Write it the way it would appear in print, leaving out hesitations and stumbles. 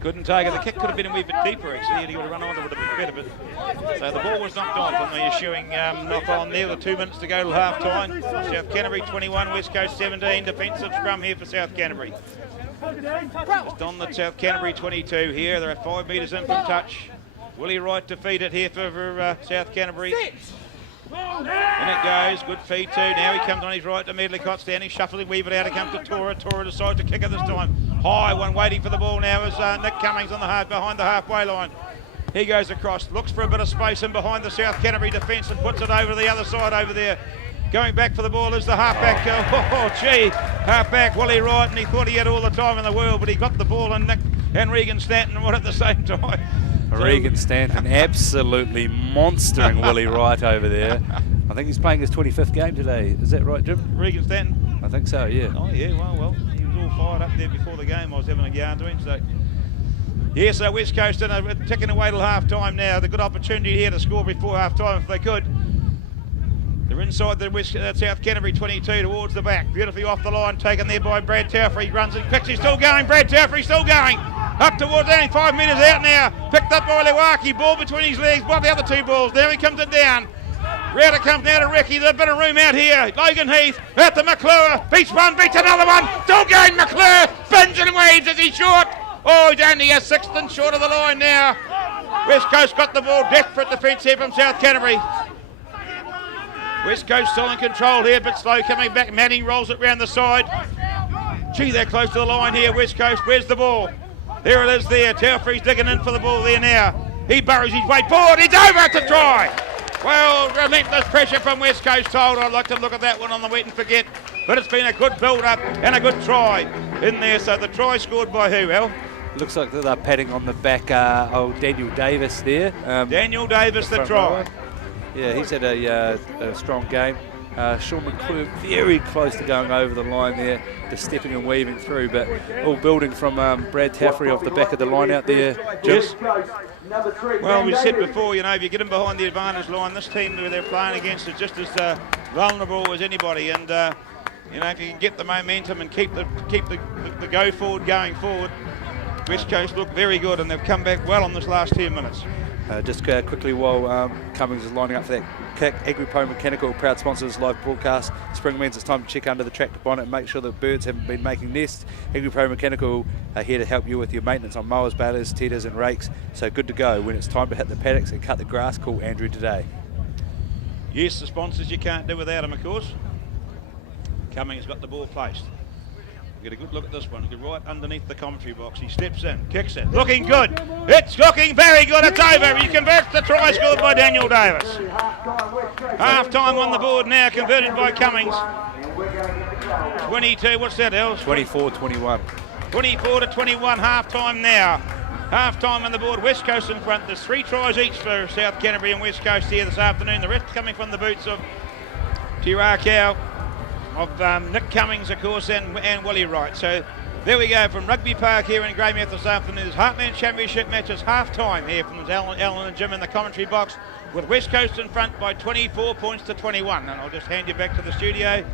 Couldn't take it. The kick could have been a wee bit deeper, actually. He would have run on, it would have been better. But so the ball was knocked off on the ensuing knock on there with 2 minutes to go till half time. South Canterbury 21, West Coast 17. Defensive scrum here for South Canterbury. Just on the South Canterbury 22 here. They're at 5 metres in from touch. Willie Wright defeated here for South Canterbury. In it goes, good feed too. Now he comes on his right to Medlicott, standing, shuffling, weave it out. It comes to Tora. Tora decides to kick it this time. High one, waiting for the ball now is Nick Cummings on the behind the halfway line. He goes across, looks for a bit of space in behind the South Canterbury defence and puts it over the other side over there. Going back for the ball is the halfback. Halfback Willie Wright, and he thought he had all the time in the world, but he got the ball and Nick and Regan Stanton right at the same time. Regan Stanton absolutely monstering Willie Wright over there. I think he's playing his 25th game today. Is that right, Jim? Regan Stanton? I think so, yeah. Oh, yeah, well, he was all fired up there before the game. I was having a yarn to him, so... Yeah, so West Coast ticking away till half-time now. The good opportunity here to score before half-time if they could. They're inside the South Canterbury 22 towards the back. Beautifully off the line, taken there by Brad Tauffer. He runs and kicks. He's still going. Brad Tauffer, still going. Up towards only 5 metres out now. Picked up by Lewaki. Ball between his legs. By the other two balls. Now he comes it down. Router comes down to Ricky. There's a bit of room out here. Logan Heath out to McClure. Beats one, beats another one. Still going McClure. Spins and waves as he's short. Oh, he's only a sixth short of the line now. West Coast got the ball. Desperate defence here from South Canterbury. West Coast still in control here, but slow coming back. Manning rolls it round the side. Gee, they're close to the line here. West Coast, where's the ball? There it is there. Tauffer's digging in for the ball there now. He burrows his way forward. It's over. It's a try. Well, relentless pressure from West Coast told. I'd like to look at that one on the wet and forget. But it's been a good build-up and a good try in there. So the try scored by who, Al? Looks like they're patting on the back old Daniel Davis there. Daniel Davis, the try. Yeah, he's had a strong game. Sean McClure very close to going over the line there, just stepping and weaving through, but all building from Brad Tauffer off the back of the line out there. Yes. Well, we said before, you know, if you get them behind the advantage line, this team that they're playing against is just as vulnerable as anybody. And you know, if you can get the momentum and keep the go forward going forward, West Coast look very good, and they've come back well on this last 10 minutes. Just quickly, while Cummings is lining up for that kick, Agripo Mechanical, proud sponsors of this live broadcast. Spring means it's time to check under the tractor bonnet and make sure that birds haven't been making nests. Agripo Mechanical are here to help you with your maintenance on mowers, balers, teeters and rakes. So good to go when it's time to hit the paddocks and cut the grass. Call Andrew today. Yes, the sponsors you can't do without them, of course. Cummings got the ball placed. Get a good look at this one. Get right underneath the commentary box. He steps in, kicks it. Looking good. It's looking very good. It's over. He converts the try scored by Daniel Davis. Half time on the board now, converted by Cummings. 22. What's that, Els? 24-21. 24-21. Half time now. Half time on the board. West Coast in front. There's 3 tries each for South Canterbury and West Coast here this afternoon. The rest coming from the boots of Tirakau, of Nick Cummings, of course, and Willie Wright. So there we go from Rugby Park here in Greymouth this afternoon. There's Heartland Championship matches half-time here from Alan and Jim in the commentary box, with West Coast in front by 24 points to 21. And I'll just hand you back to the studio